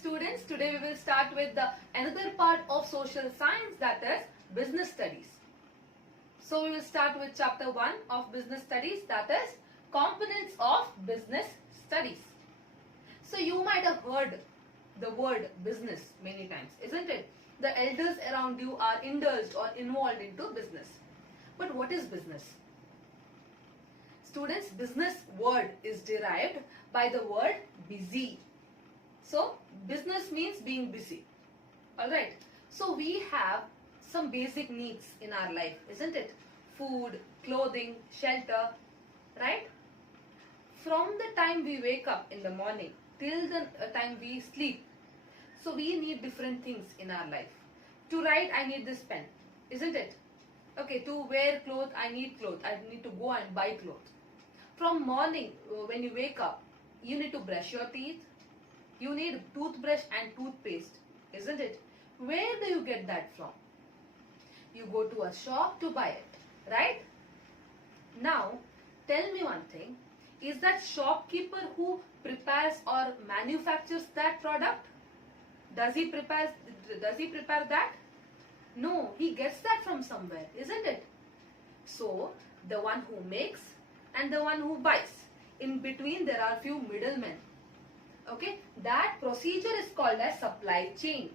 students, today we will start with the another part of social science, that is business studies. So we will start with chapter 1 of business studies, that is components of business studies. So you might have heard the word business many times, isn't it? The elders around you are indulged or involved into business. But what is business? Students, business word is derived by the word busy. So business means being busy. Alright. So we have some basic needs in our life, isn't it? Food, clothing, shelter, right? From the time we wake up in the morning till the time we sleep, so we need different things in our life. To write, I need this pen, isn't it? Okay, to wear clothes, I need clothes. I need to go and buy clothes. From morning, when you wake up, you need to brush your teeth. You need toothbrush and toothpaste, isn't it? Where do you get that from? You go to a shop to buy it, right? Now, tell me one thing. Is that shopkeeper who prepares or manufactures that product? Does he prepare that? No, he gets that from somewhere, isn't it? So, the one who makes and the one who buys. In between, there are few middlemen. Okay, that procedure is called as supply chain.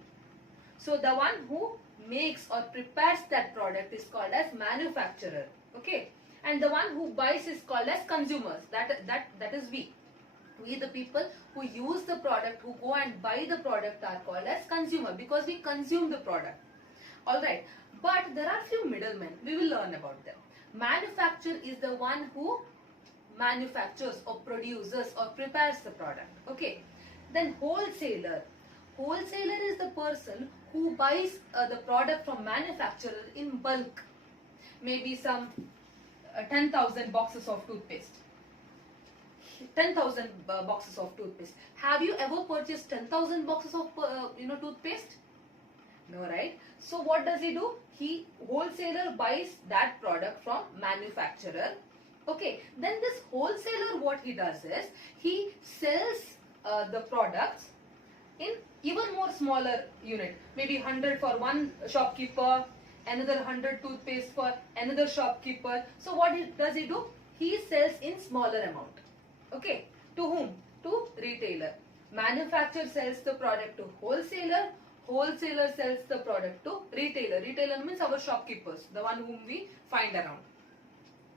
So, the one who makes or prepares that product is called as manufacturer. Okay, and the one who buys is called as consumers. That is we. We, the people who use the product, who go and buy the product, are called as consumer because we consume the product. Alright, but there are few middlemen. We will learn about them. Manufacturer is the one who manufactures or produces or prepares the product. Okay, then wholesaler. Wholesaler is the person who buys the product from manufacturer in bulk. Maybe some 10,000 boxes of toothpaste. 10,000 boxes of toothpaste. Have you ever purchased 10,000 boxes of toothpaste? No, right? So what does he do? Wholesaler buys that product from manufacturer. Okay, then this wholesaler, what he does is he sells the products in even more smaller unit. Maybe 100 for one shopkeeper, another 100 toothpaste for another shopkeeper. So what does he do? He sells in smaller amount. Okay, to whom? To retailer. Manufacturer sells the product to wholesaler. Wholesaler sells the product to retailer. Retailer means our shopkeepers, the one whom we find around.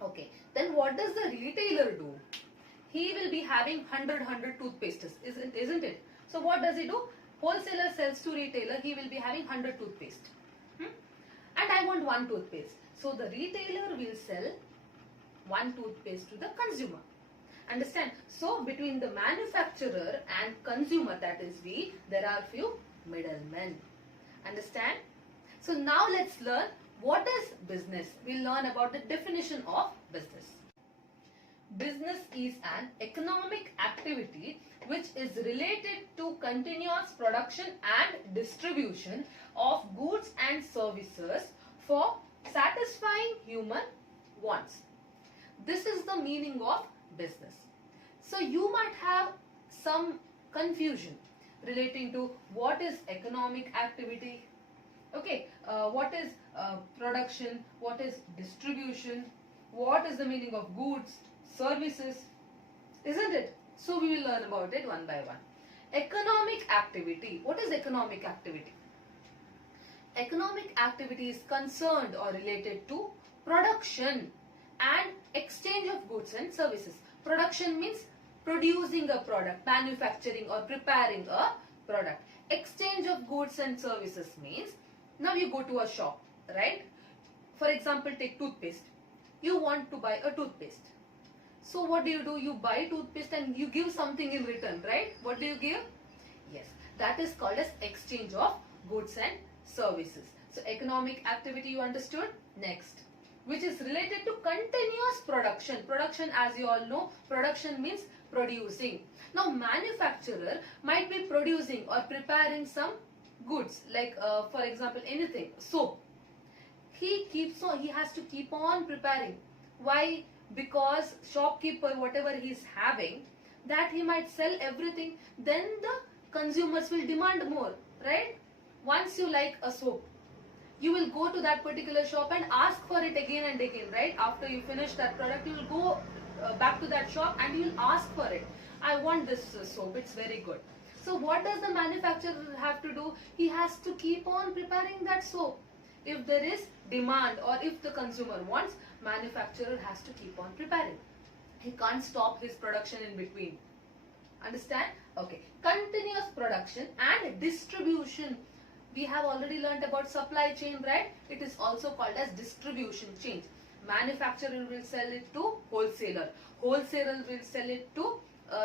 Okay, then what does the retailer do? He will be having 100 toothpastes, isn't it? So what does he do? Wholesaler sells to retailer, he will be having 100 toothpaste. And I want one toothpaste. So the retailer will sell one toothpaste to the consumer. Understand? So between the manufacturer and consumer, that is we, there are few middlemen. Understand? So now let's learn what is business. We'll learn about the definition of business. Business is an economic activity which is related to continuous production and distribution of goods and services for satisfying human wants. This is the meaning of business. So you might have some confusion relating to what is economic activity, okay, what is production, what is distribution, what is the meaning of goods, services, isn't it? So we will learn about it one by one. Economic activity. What is economic activity? Economic activity is concerned or related to production and exchange of goods and services. Production means producing a product, manufacturing or preparing a product. Exchange of goods and services means, now you go to a shop, right? For example, take toothpaste. You want to buy a toothpaste. So what do? You buy toothpaste and you give something in return, right? What do you give? Yes, that is called as exchange of goods and services. So economic activity you understood? Next, which is related to continuous production. Production, as you all know, production means producing. Now manufacturer might be producing or preparing some goods, like for example anything, soap. He has to keep on preparing. Why? Because shopkeeper, whatever he is having, that he might sell everything. Then the consumers will demand more, right? Once you like a soap, you will go to that particular shop and ask for it again and again, right? After you finish that product, you will go back to that shop and you will ask for it. I want this soap, it's very good. So what does the manufacturer have to do? He has to keep on preparing that soap. If there is demand or if the consumer wants, manufacturer has to keep on preparing. He can't stop his production in between. Understand? Okay. Continuous production and distribution. We have already learnt about supply chain, right? It is also called as distribution chain. Manufacturer will sell it to wholesaler. Wholesaler will sell it to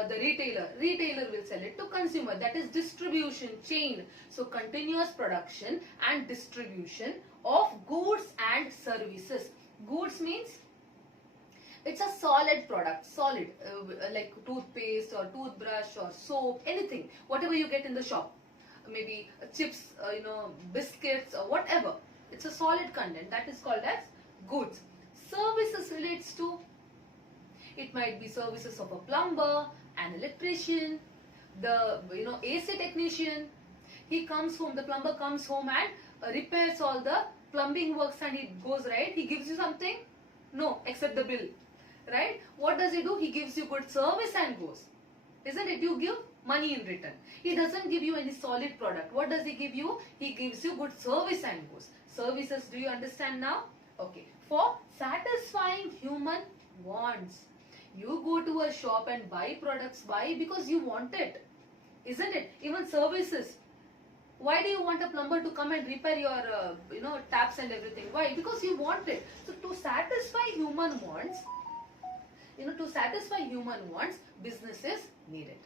the retailer. Retailer will sell it to consumer. That is distribution chain. So continuous production and distribution of goods and services. Goods means it's a solid product, solid, like toothpaste or toothbrush or soap, anything, whatever you get in the shop. Maybe chips, biscuits or whatever. It's a solid content, that is called as goods. Services relates to, it might be services of a plumber, an electrician, the AC technician. He comes home, the plumber comes home and repairs all the plumbing works and he goes, right? He gives you something? No, except the bill. Right? What does he do? He gives you good service and goes. Isn't it? You give money in return. He doesn't give you any solid product. What does he give you? He gives you good service and goes. Services, do you understand now? Okay. For satisfying human wants. You go to a shop and buy products. Why? Because you want it. Isn't it? Even services. Why do you want a plumber to come and repair your taps and everything? Why? Because you want it. So to satisfy human wants, business is needed.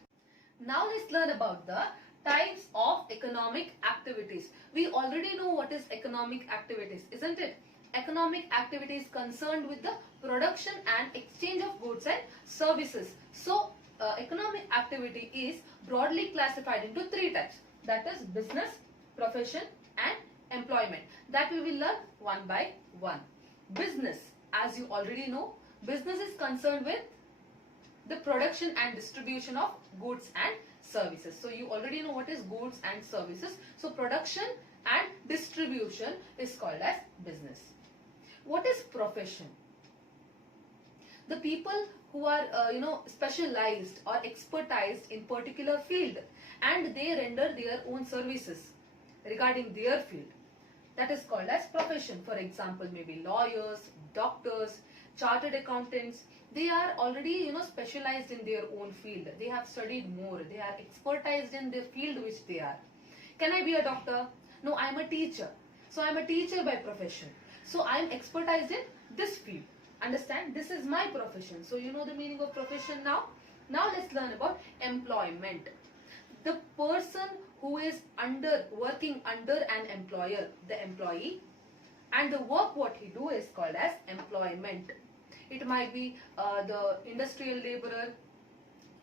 Now let's learn about the types of economic activities. We already know what is economic activities, isn't it? Economic activity is concerned with the production and exchange of goods and services. So economic activity is broadly classified into three types. That is business, profession and employment. That we will learn one by one. Business, as you already know, business is concerned with the production and distribution of goods and services. So you already know what is goods and services. So production and distribution is called as business. What is profession? The people who are specialized or expertised in particular field and they render their own services regarding their field. That is called as profession. For example, maybe lawyers, doctors, chartered accountants. They are already specialized in their own field. They have studied more. They are expertised in the field which they are. Can I be a doctor? No, I am a teacher. So I am a teacher by profession. So I am expertised in this field. Understand? This is my profession. So you know the meaning of profession now. Now let's learn about employment. The person who is working under an employer, the employee, and the work what he do is called as employment. It might be the industrial laborer,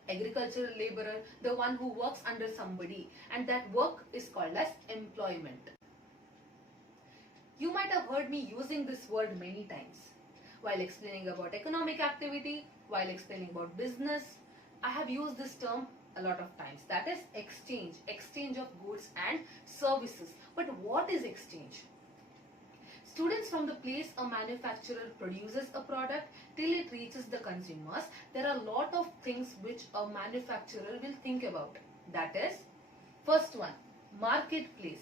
agricultural laborer, the one who works under somebody, and that work is called as employment. You might have heard me using this word many times while explaining about economic activity, while explaining about business. I have used this term a lot of times. That is exchange of goods and services. But what is exchange? Students, from the place a manufacturer produces a product till it reaches the consumers, there are a lot of things which a manufacturer will think about. That is, first one, marketplace.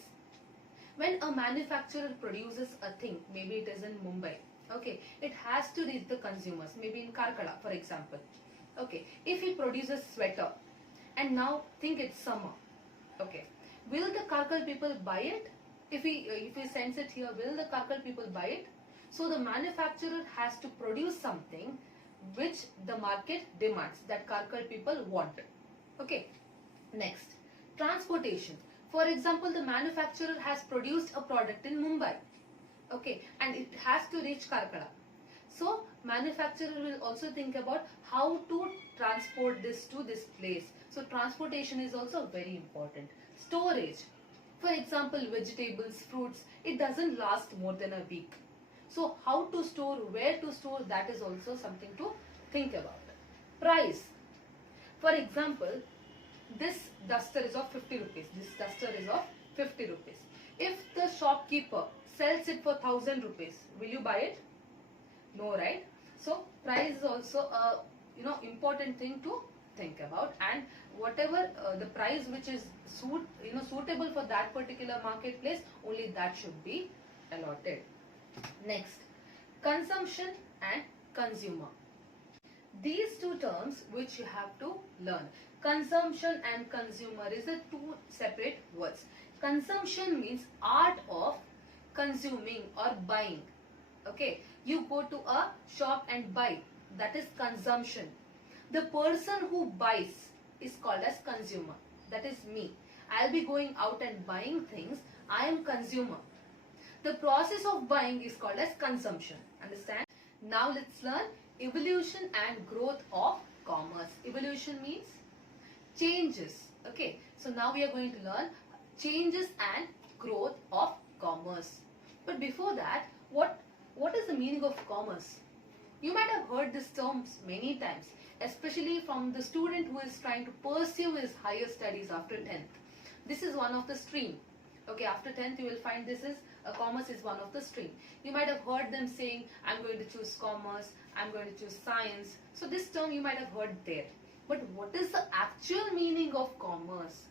When a manufacturer produces a thing, maybe it is in Mumbai, okay, it has to reach the consumers, maybe in Karkala, for example. Okay, if he produces sweater and now think it's summer, okay, will the Karkal people buy it? If he sends it here, will the Karkal people buy it? So the manufacturer has to produce something which the market demands, that Karkal people want. Okay. Next, transportation. For example, the manufacturer has produced a product in Mumbai. Okay, and it has to reach Karkala. So manufacturer will also think about how to transport this to this place. So transportation is also very important. Storage. For example, vegetables, fruits, it doesn't last more than a week. So how to store, where to store, that is also something to think about. Price. For example, this duster is of 50 rupees. This duster is of 50 rupees. If the shopkeeper sells it for 1000 rupees, will you buy it? No, right? So price is also a important thing to think about, and whatever the price which is suitable for that particular marketplace, only that should be allotted. Next, consumption and consumer. These two terms which you have to learn. Consumption and consumer is the two separate words. Consumption means art of consuming or buying. Okay, you go to a shop and buy, that is consumption. The person who buys is called as consumer, that is me. I'll be going out and buying things, I am consumer. The process of buying is called as consumption. Understand? Now let's learn evolution and growth of commerce. Evolution means changes. Okay, so now we are going to learn changes and growth of commerce. But before that, what is the meaning of commerce? You might have heard this term many times, especially from the student who is trying to pursue his higher studies after 10th. This is one of the stream. Okay, after 10th you will find this is commerce is one of the stream. You might have heard them saying, I'm going to choose commerce, I'm going to choose science. So this term you might have heard there. But what is the actual meaning of commerce?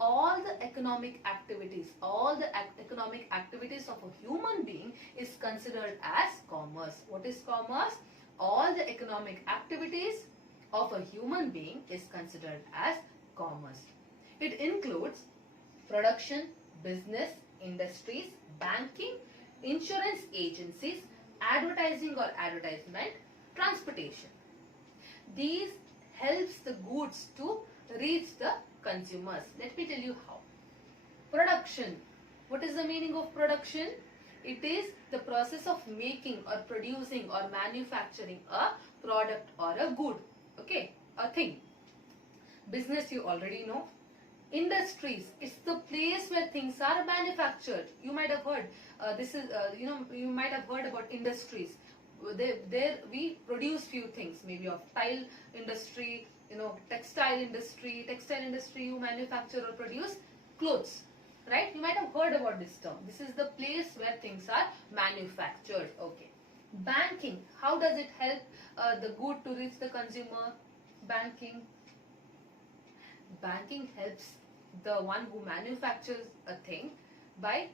All the economic activities of a human being is considered as commerce. What is commerce? All the economic activities of a human being is considered as commerce. It includes production, business, industries, banking, insurance agencies, advertising or advertisement, transportation. These helps the goods to reach the consumers. Let me tell you how. Production. What is the meaning of production? It is the process of making or producing or manufacturing a product or a good. Okay, a thing. Business you already know. Industries, it's the place where things are manufactured. You might have heard you might have heard about industries. There we produce few things, maybe of tile industry, textile industry. Textile industry, you manufacture or produce clothes, right? You might have heard about this term. This is the place where things are manufactured. Okay. Banking, how does it help the good to reach the consumer? Banking helps the one who manufactures a thing by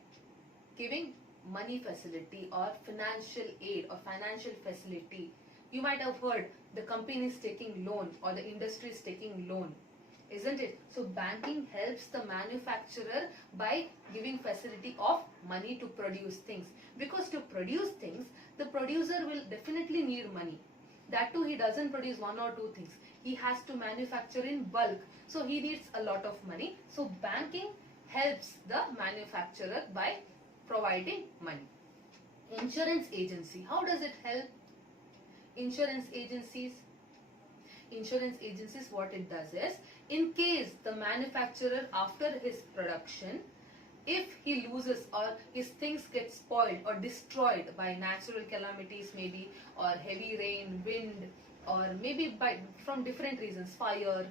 giving money facility or financial aid or financial facility. You might have heard the company is taking loan or the industry is taking loan, isn't it? So banking helps the manufacturer by giving facility of money to produce things, because to produce things the producer will definitely need money. That too, he doesn't produce one or two things. He has to manufacture in bulk. So he needs a lot of money. So banking helps the manufacturer by providing money. Insurance agency, how does it help? Insurance agencies, what it does is, in case the manufacturer after his production, if he loses or his things get spoiled or destroyed by natural calamities, maybe, or heavy rain, wind, or maybe from different reasons, fire,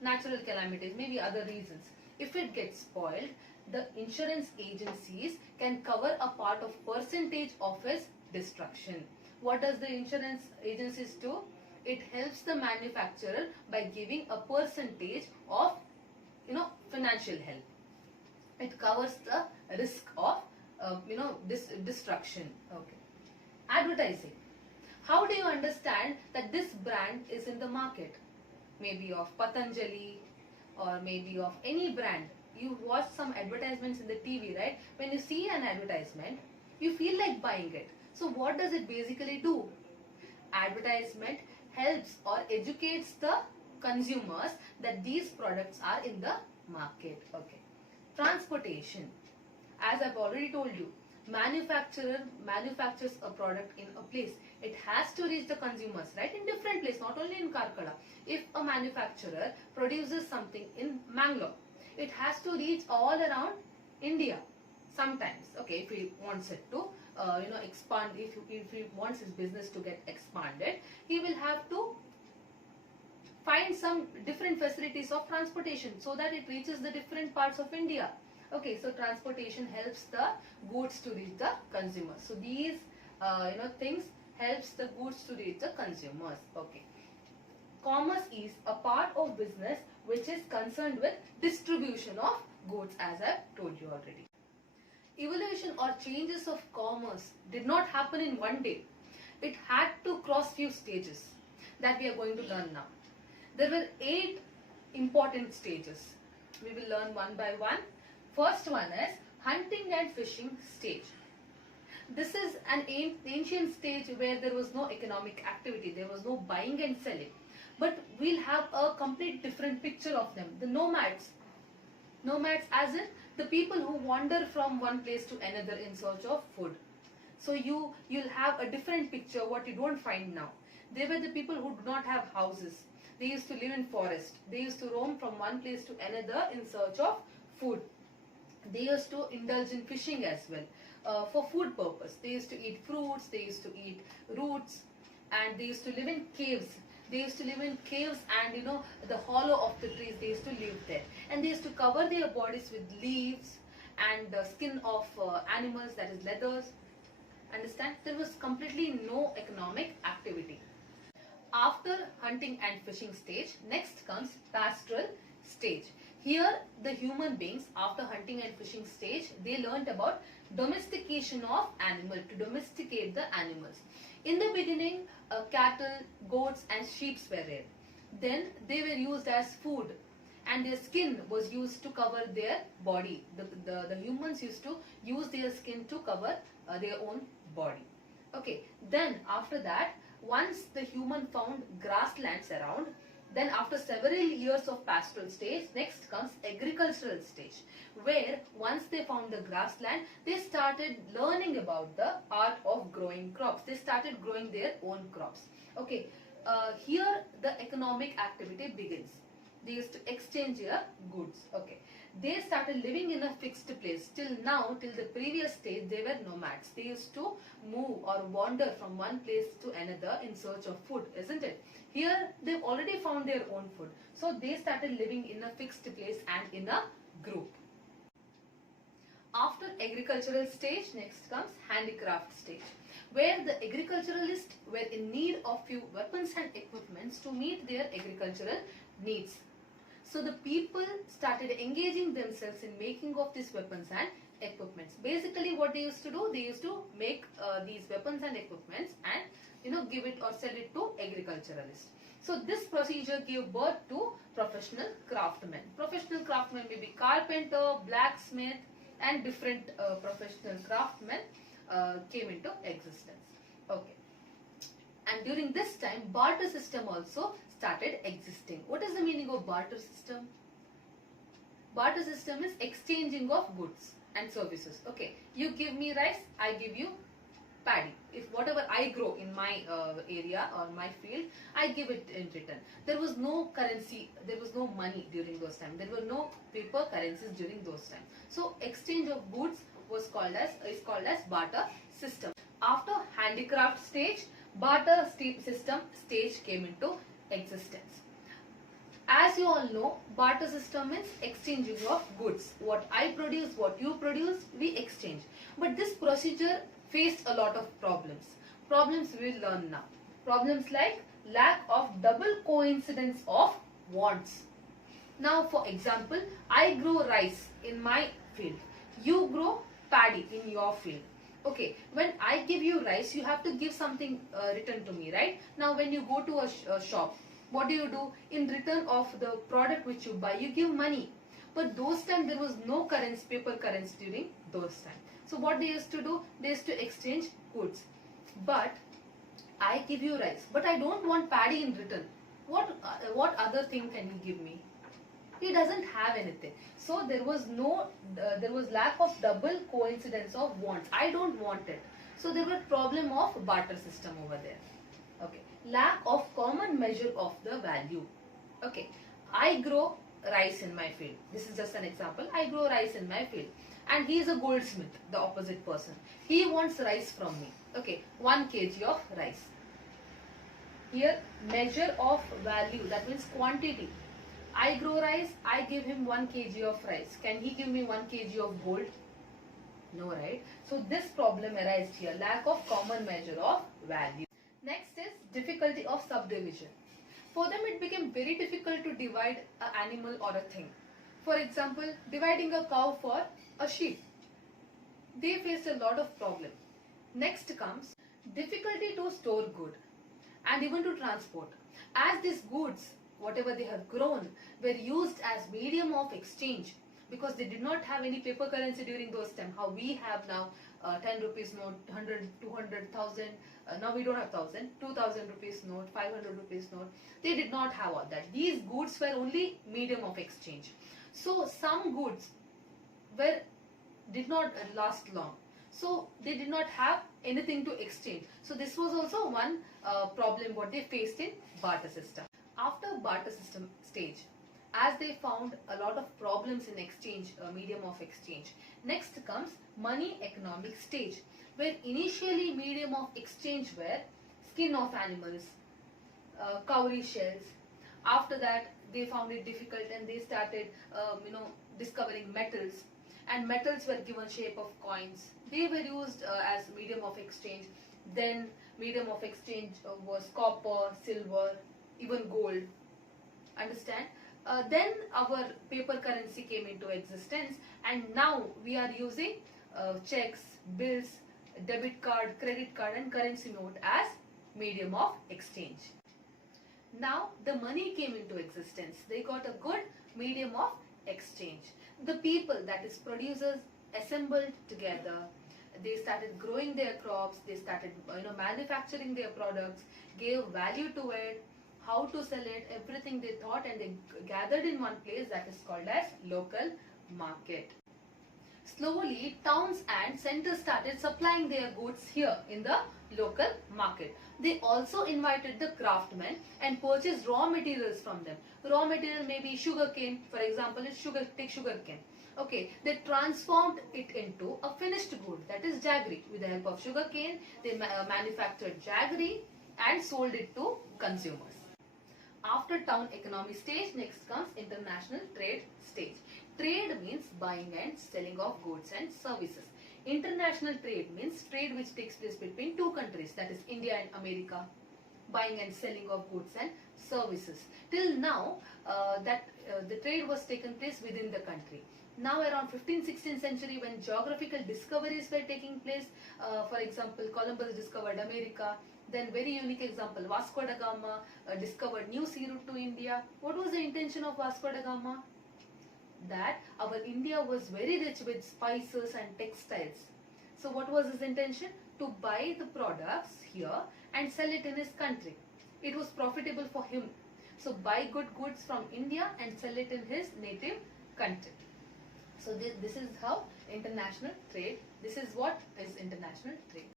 natural calamities, maybe other reasons. If it gets spoiled, the insurance agencies can cover a part of percentage of his destruction. What does the insurance agencies do? It helps the manufacturer by giving a percentage of financial help. It covers the risk of this destruction. Okay. Advertising. How do you understand that this brand is in the market? Maybe of Patanjali or maybe of any brand. You watch some advertisements in the TV, right? When you see an advertisement, you feel like buying it. So what does it basically do? Advertisement helps or educates the consumers that these products are in the market. Okay. Transportation. As I've already told you, manufacturer manufactures a product in a place. It has to reach the consumers, right? In different places, not only in Karkala. If a manufacturer produces something in Mangalore, it has to reach all around India. Sometimes, okay, if he wants it to expand, if he wants his business to get expanded, he will have to find some different facilities of transportation so that it reaches the different parts of India. Okay, so transportation helps the goods to reach the consumers. So these things helps the goods to reach the consumers. Okay. Commerce is a part of business which is concerned with distribution of goods, as I told you already. Evolution or changes of commerce did not happen in one day. It had to cross few stages that we are going to learn now. There were 8 important stages. We will learn one by one. First one is hunting and fishing stage. This is an ancient stage where there was no economic activity, there was no buying and selling. But we'll have a complete different picture of them. The nomads. Nomads as in the people who wander from one place to another in search of food. So you'll have a different picture what you don't find now. They were the people who do not have houses. They used to live in forest. They used to roam from one place to another in search of food. They used to indulge in fishing as well for food purpose. They used to eat fruits, they used to eat roots, and they used to live in caves. They used to live in caves and the hollow of the trees, they used to live there. And they used to cover their bodies with leaves and the skin of animals, that is leathers. Understand? There was completely no economic activity. After hunting and fishing stage, next comes pastoral stage. Here the human beings, after hunting and fishing stage, they learnt about domestication of animal, to domesticate the animals. In the beginning, cattle, goats and sheep were reared. Then they were used as food and their skin was used to cover their body. The humans used to use their skin to cover their own body. Okay, then after that, once the human found grasslands around, then after several years of pastoral stage, next comes agricultural stage, where once they found the grassland, they started learning about the art of growing crops. They started growing their own crops. Okay, here the economic activity begins. They used to exchange their goods. Okay, they started living in a fixed place. Till now, till the previous stage, they were nomads. They used to move or wander from one place to another in search of food, isn't it? Here, they've already found their own food. So, they started living in a fixed place and in a group. After agricultural stage, next comes handicraft stage, where the agriculturalists were in need of few weapons and equipments to meet their agricultural needs. So the people started engaging themselves in making of these weapons and equipments. Basically what they used to do, they used to make these weapons and equipments and give it or sell it to agriculturalists. So this procedure gave birth to professional craftsmen. Professional craftsmen may be carpenter, blacksmith and different professional craftsmen came into existence. Okay. And during this time, barter system also started existing. What is the meaning of barter system? Barter system is exchanging of goods and services. Okay, you give me rice, I give you paddy. If whatever I grow in my area or my field, I give it in return. There was no currency, there was no money during those times. There were no paper currencies during those times. So exchange of goods is called as barter system. After handicraft stage, barter system stage came into existence. As you all know, barter system means exchanging of goods. What I produce, what you produce, we exchange. But this procedure faced a lot of problems. Problems we will learn now. Problems like lack of double coincidence of wants. Now for example, I grow rice in my field. You grow paddy in your field. Okay, when I give you rice, you have to give something return to me, right? Now when you go to a shop, what do? In return of the product which you buy, you give money. But those times there was no currency, paper currency during those times. So what they used to do? They used to exchange goods. But I give you rice, but I don't want paddy in return. What other thing can you give me? He doesn't have anything. So there was lack of double coincidence of wants. I don't want it. So there was problem of barter system over there. Okay. Lack of common measure of the value. Okay. I grow rice in my field. This is just an example. I grow rice in my field. And he is a goldsmith, the opposite person. He wants rice from me. Okay. 1 kg of rice. Here, measure of value, that means quantity. I grow rice, I give him 1 kg of rice. Can he give me 1 kg of gold? No, right? So this problem arises here, lack of common measure of value. Next is difficulty of subdivision. For them it became very difficult to divide an animal or a thing. For example, dividing a cow for a sheep. They faced a lot of problem. Next comes difficulty to store good and even to transport. As these goods, whatever they have grown, were used as medium of exchange, because they did not have any paper currency during those times. How we have now 10 rupees note, 100, 200, 1000. Now we don't have 1000, 2000 rupees note, 500 rupees note. They did not have all that. These goods were only medium of exchange. So some goods did not last long. So they did not have anything to exchange. So this was also one problem what they faced in barter system. After barter system stage, as they found a lot of problems in exchange, medium of exchange. Next comes money economic stage, where initially medium of exchange were skin of animals, cowrie shells. After that, they found it difficult and they started, discovering metals. And metals were given shape of coins. They were used as medium of exchange. Then medium of exchange was copper, silver, even gold. Understand? Then our paper currency came into existence, and now we are using checks, bills, debit card, credit card and currency note as medium of exchange. Now the money came into existence. They got a good medium of exchange. The people, that is producers, assembled together. They started growing their crops. They started manufacturing their products, gave value to it, how to sell it, everything they thought, and they gathered in one place, that is called as local market. Slowly, towns and centers started supplying their goods here in the local market. They also invited the craftsmen and purchased raw materials from them. Raw material may be sugar cane, for example, take sugar cane. Okay, they transformed it into a finished good, that is jaggery. With the help of sugar cane, they manufactured jaggery and sold it to consumers. After town economy stage, next comes international trade stage. Trade means buying and selling of goods and services. International trade means trade which takes place between two countries, that is India and America. Buying and selling of goods and services. Till now, the trade was taken place within the country. Now around 15th, 16th century, when geographical discoveries were taking place, for example, Columbus discovered America. Then very unique example, Vasco da Gama discovered new sea route to India. What was the intention of Vasco da Gama? That our India was very rich with spices and textiles. So what was his intention? To buy the products here and sell it in his country. It was profitable for him. So buy good goods from India and sell it in his native country. So this is how international trade, this is what is international trade.